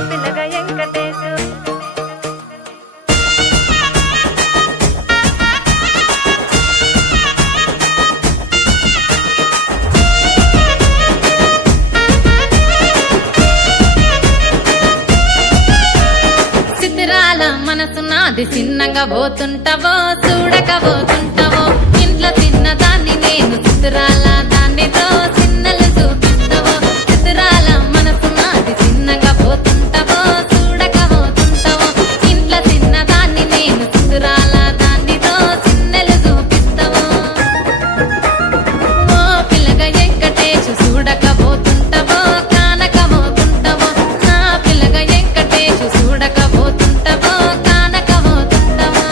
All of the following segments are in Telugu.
పిల్లగా వెంకటేశు చిత్రాల మనసు నాది చిన్నగా పోతుంటావో చూడకపోతుంటావో ఇంట్లో చిన్నదాన్ని నేను చిత్రాల దాన్నితో చిన్నలు చూపిస్తావో చిత్రాల మనసు నాది చిన్నగా పోతుంటావో చూడకపోతుంటావో ఇంట్లో చిన్నదాన్ని నేను చిత్రాల దాన్నితో చిన్నలు చూపిస్తావో ఓ పిల్లగా వెంకటేశు చూడకపోతుంటావో కానకపోతుంటావో నా పిల్లగా వెంకటేశు చూడకపోతుంటావో కానకపోతుంటావో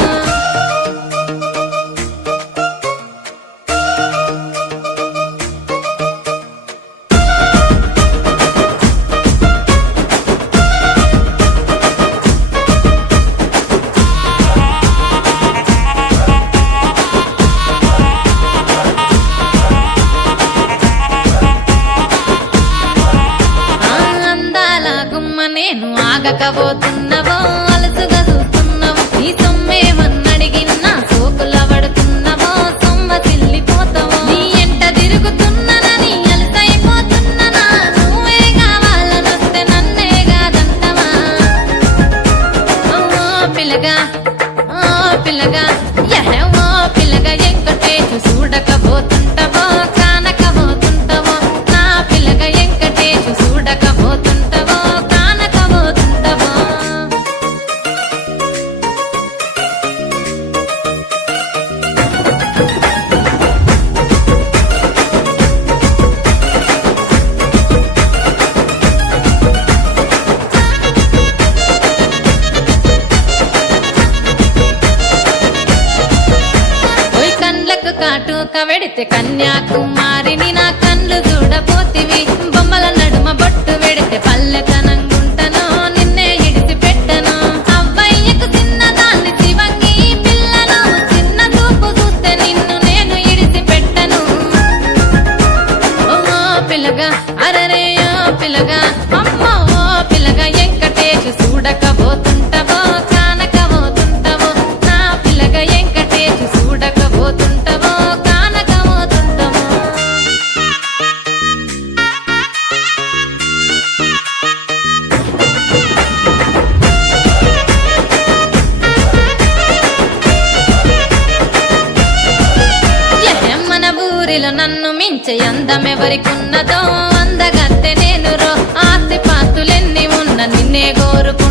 అందాల గుమ్మ నేను ఆగకపోతున్నావో అలసుగా చూస్తున్నావో నీ సొమ్మేమన్నడిగినా సోకుల పడుతున్నావో సొమ్మ సిల్లిపోతావో నీ ఎంట తిరుగుతున్నానని అలసైపోతున్నానా నువ్వే కావాలనొస్తే నన్నే కాదంటవా ఓ పిల్లగా ఓ పిల్లగా ఓ పిల్లగా వెంకటేశు చూడకపోతుంటావో కానకపోతుంటావో నా పిల్లగా వెంకటేశు చూడకపోతుంటావో కానకపోతుంటావో ఓయ్ కండ్లకు కాటుక వెడితే కన్యాకుమారిని నా కండ్లు చూడపోతివి బొమ్మల నడుమ బొట్టు వెడితే పల్లెతనంగుంటను నిన్నే ఇడిసి పెట్టను అవ్వయ్యకు చిన్నదాన్ని శివంగి పిల్లను చిన్న చూపు చూస్తే నిన్ను నేను ఇడిసి పెట్టను ఓ పిల్లగా అరరే ఓ పిల్లగా అమ్మో ఓ పిల్లగా వెంకటేశు చూడకపోతుంటావో కానకపోతుంటావో నా పిల్లగా వెంకటేశు చూడకపోతుంటావో కానకపోతుంటావో మన ఊరిలో నన్ను మించే అందమెవరికున్నదో అందగత్తె నేను రో ఆస్తి పాస్తులెన్ని ఉన్న నిన్నే కోరుకు